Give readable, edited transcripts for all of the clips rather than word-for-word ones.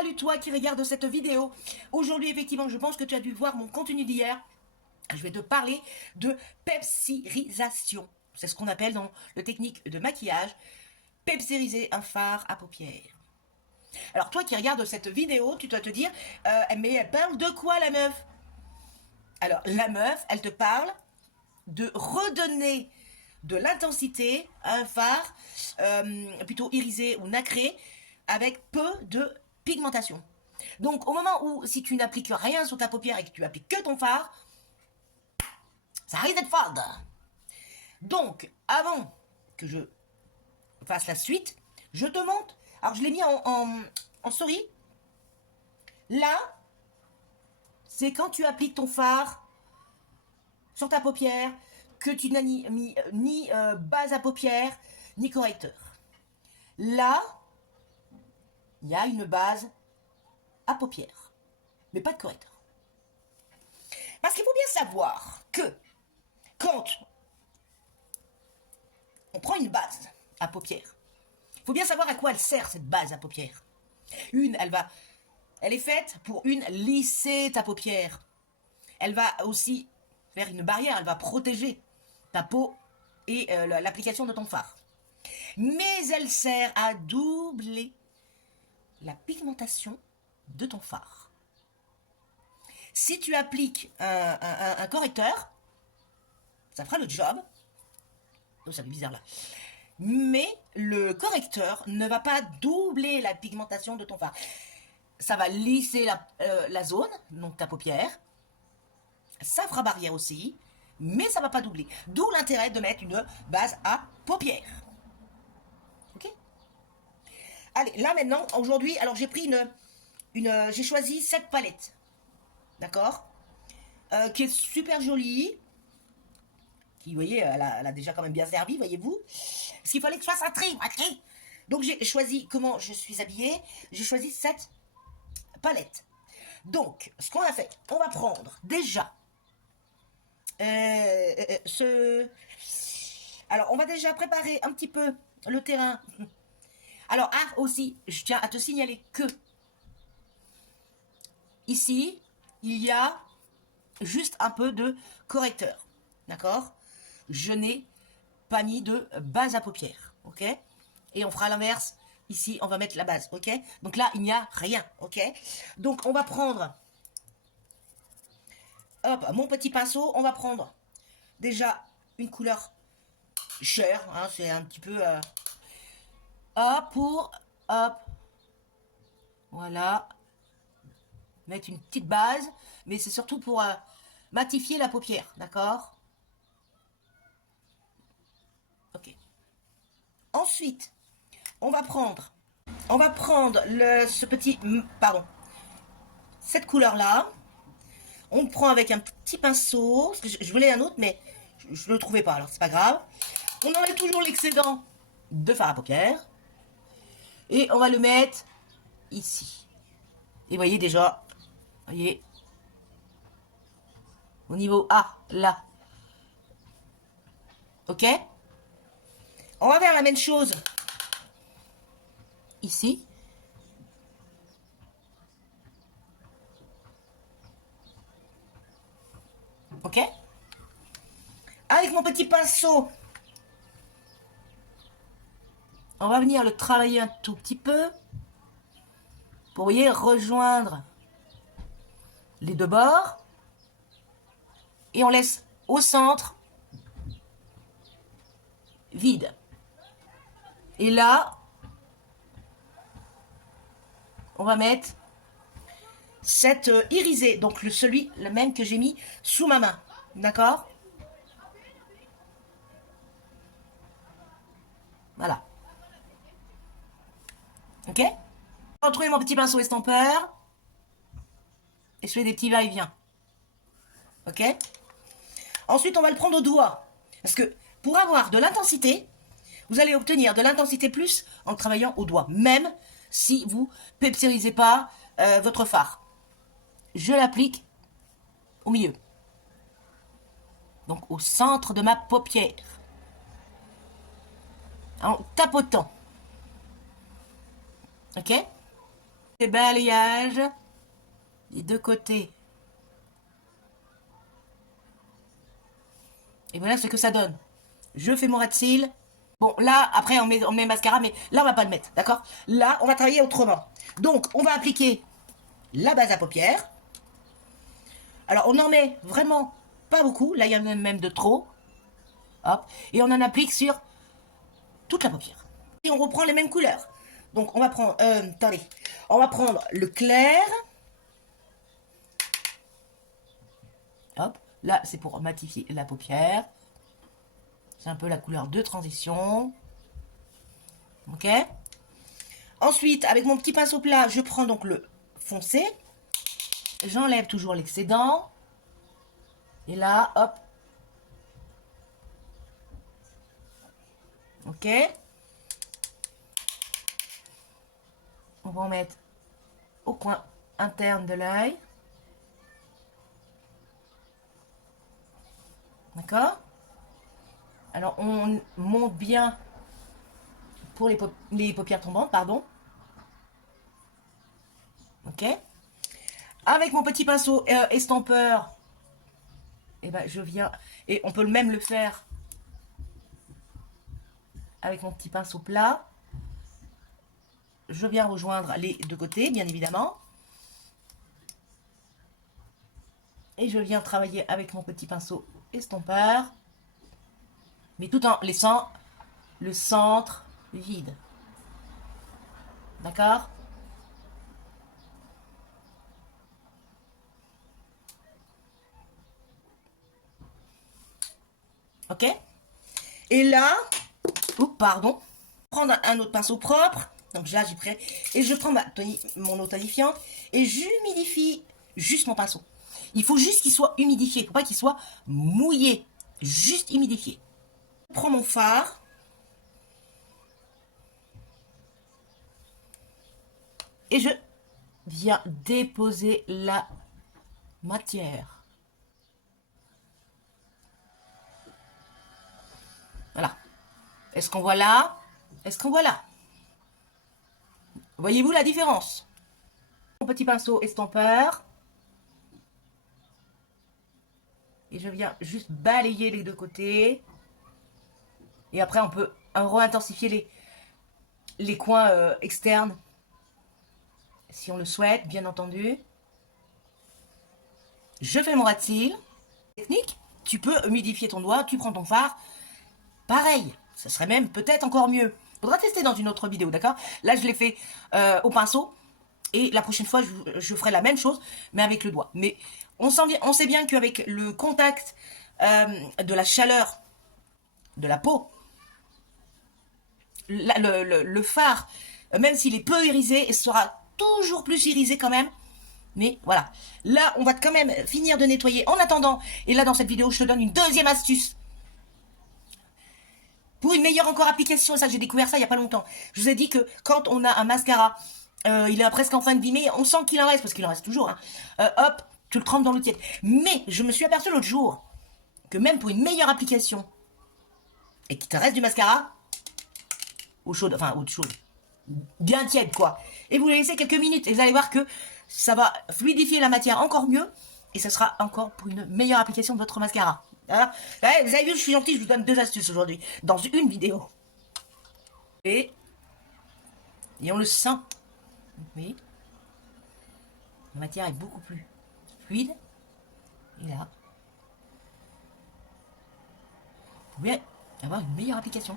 Salut toi qui regardes cette vidéo. Aujourd'hui, effectivement, je pense que tu as dû voir mon contenu d'hier. Je vais te parler de pepsirisation. C'est ce qu'on appelle dans le technique de maquillage, pepsiriser un fard à paupières. Alors toi qui regardes cette vidéo, tu dois te dire, mais elle parle de quoi la meuf? Alors la meuf, elle te parle de redonner de l'intensité à un fard plutôt irisé ou nacré avec peu de pigmentation. Donc au moment où si tu n'appliques rien sur ta paupière et que tu appliques que ton fard, ça risque d'être fade. Donc avant que je fasse la suite, je te montre. Alors je l'ai mis en story. Là, c'est quand tu appliques ton fard sur ta paupière que tu n'as ni base à paupières ni correcteur. Là, il y a une base à paupières, mais pas de correcteur. Parce qu'il faut bien savoir que quand on prend une base à paupières, il faut bien savoir à quoi elle sert cette base à paupières. Elle est faite pour lisser ta paupière. Elle va aussi faire une barrière, elle va protéger ta peau et l'application de ton fard. Mais elle sert à doubler la pigmentation de ton fard. Si tu appliques un correcteur, ça fera le job. Oh, ça fait bizarre là. Mais le correcteur ne va pas doubler la pigmentation de ton fard. Ça va lisser la zone, donc ta paupière. Ça fera barrière aussi, mais ça ne va pas doubler. D'où l'intérêt de mettre une base à paupières. Ok? Allez, là maintenant, aujourd'hui, alors j'ai pris j'ai choisi cette palette. D'accord, qui est super jolie, qui, vous voyez, elle a déjà quand même bien servi, voyez-vous. Parce qu'il fallait que je fasse un tri. Donc j'ai choisi, comment je suis habillée, j'ai choisi cette palette. Donc, ce qu'on a fait, on va prendre déjà alors, on va déjà préparer un petit peu le terrain. Alors, aussi, je tiens à te signaler que ici, il y a juste un peu de correcteur. D'accord? Je n'ai pas mis de base à paupières. Ok? Et on fera l'inverse. Ici, on va mettre la base. Ok? Donc là, il n'y a rien. Ok? Donc, on va prendre... Hop, mon petit pinceau. On va prendre déjà une couleur chère. Hein, c'est un petit peu... hop, hop. Voilà. Mettre une petite base. Mais c'est surtout pour matifier la paupière. D'accord? Ok. Ensuite, on va prendre ce petit... Pardon. Cette couleur-là. On le prend avec un petit pinceau. Parce que je voulais un autre, mais je ne le trouvais pas. Alors, c'est pas grave. On enlève toujours l'excédent de fard à paupières. Et on va le mettre ici. Et voyez déjà, voyez, au niveau A, là. Ok? On va faire la même chose ici. Ok? Avec mon petit pinceau, on va venir le travailler un tout petit peu. Pour, vous voyez, rejoindre les deux bords. Et on laisse au centre vide. Et là, on va mettre cette irisée, donc le même que j'ai mis sous ma main. D'accord? Voilà. Ok? Je vais retrouver mon petit pinceau estampeur. Et je fais des petits va-et-vient. Ok? Ensuite, on va le prendre au doigt. Parce que pour avoir de l'intensité, vous allez obtenir de l'intensité plus en travaillant au doigt. Même si vous ne pepsirisez pas votre fard. Je l'applique au milieu. Donc au centre de ma paupière. En tapotant. Ok? Et balayage des deux côtés. Et voilà ce que ça donne. Je fais mon rat de cils. Bon, là, après, on met mascara, mais là, on va pas le mettre, d'accord? Là, on va travailler autrement. Donc, on va appliquer la base à paupières. Alors, on en met vraiment pas beaucoup. Là, il y en a même de trop. Hop. Et on en applique sur toute la paupière. Et on reprend les mêmes couleurs. Donc, on va prendre... attendez. On va prendre le clair. Hop. Là, c'est pour matifier la paupière. C'est un peu la couleur de transition. Ok. Ensuite, avec mon petit pinceau plat, je prends donc le foncé. J'enlève toujours l'excédent. Et là, hop. Ok. On va en mettre au coin interne de l'œil. D'accord? Alors, on monte bien pour les paupières tombantes, pardon. Ok? Avec mon petit pinceau estampeur, et ben, je viens... Et on peut même le faire avec mon petit pinceau plat. Je viens rejoindre les deux côtés, bien évidemment. Et je viens travailler avec mon petit pinceau estompeur. Mais tout en laissant le centre vide. D'accord? Ok? Et là, oups, pardon, prendre un autre pinceau propre. Donc là, j'ai prêt. Et je prends mon eau tonifiante et j'humidifie juste mon pinceau. Il faut juste qu'il soit humidifié. Il ne faut pas qu'il soit mouillé. Juste humidifié. Je prends mon fard. Et je viens déposer la matière. Voilà. Est-ce qu'on voit là? Est-ce qu'on voit là? Voyez-vous la différence? Mon petit pinceau estompeur. Et je viens juste balayer les deux côtés. Et après, on peut re-intensifier les coins externes. Si on le souhaite, bien entendu. Je fais mon rat de cils. Technique, tu peux humidifier ton doigt, tu prends ton fard. Pareil, ça serait même peut-être encore mieux. Faudra tester dans une autre vidéo, d'accord? Là, je l'ai fait au pinceau. Et la prochaine fois, je ferai la même chose, mais avec le doigt. Mais on sait bien qu'avec le contact de la chaleur de la peau, le fard, même s'il est peu irisé, il sera toujours plus irisé quand même. Mais voilà. Là, on va quand même finir de nettoyer en attendant. Et là, dans cette vidéo, je te donne une deuxième astuce. Pour une meilleure encore application, ça j'ai découvert ça il n'y a pas longtemps. Je vous ai dit que quand on a un mascara, il est presque en fin de vie, mais on sent qu'il en reste, parce qu'il en reste toujours. Hein. Hop, tu le trempes dans l'eau tiède. Mais je me suis aperçu l'autre jour que même pour une meilleure application, et qu'il te reste du mascara, eau chaude, enfin eau chaude, bien tiède quoi. Et vous le laissez quelques minutes et vous allez voir que ça va fluidifier la matière encore mieux, et ça sera encore pour une meilleure application de votre mascara. Alors, là, vous avez vu, je suis gentille, je vous donne 2 astuces aujourd'hui, dans une vidéo. Et on le sent. Oui. La matière est beaucoup plus fluide. Et là, vous pouvez avoir une meilleure application.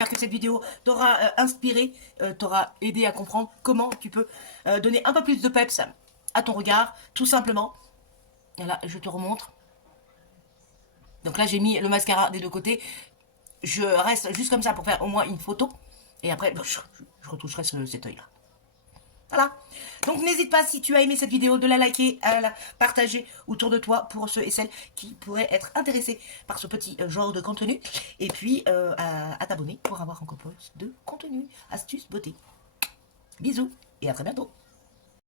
J'espère que cette vidéo t'aura inspiré, t'aura aidé à comprendre comment tu peux donner un peu plus de peps à ton regard, tout simplement. Et là, je te remontre. Donc là, j'ai mis le mascara des deux côtés. Je reste juste comme ça pour faire au moins une photo. Et après, je retoucherai cet œil-là. Voilà. Donc n'hésite pas, si tu as aimé cette vidéo, de la liker, à la partager autour de toi pour ceux et celles qui pourraient être intéressés par ce petit genre de contenu. Et puis à t'abonner pour avoir encore plus de contenu, astuces, beauté. Bisous et à très bientôt.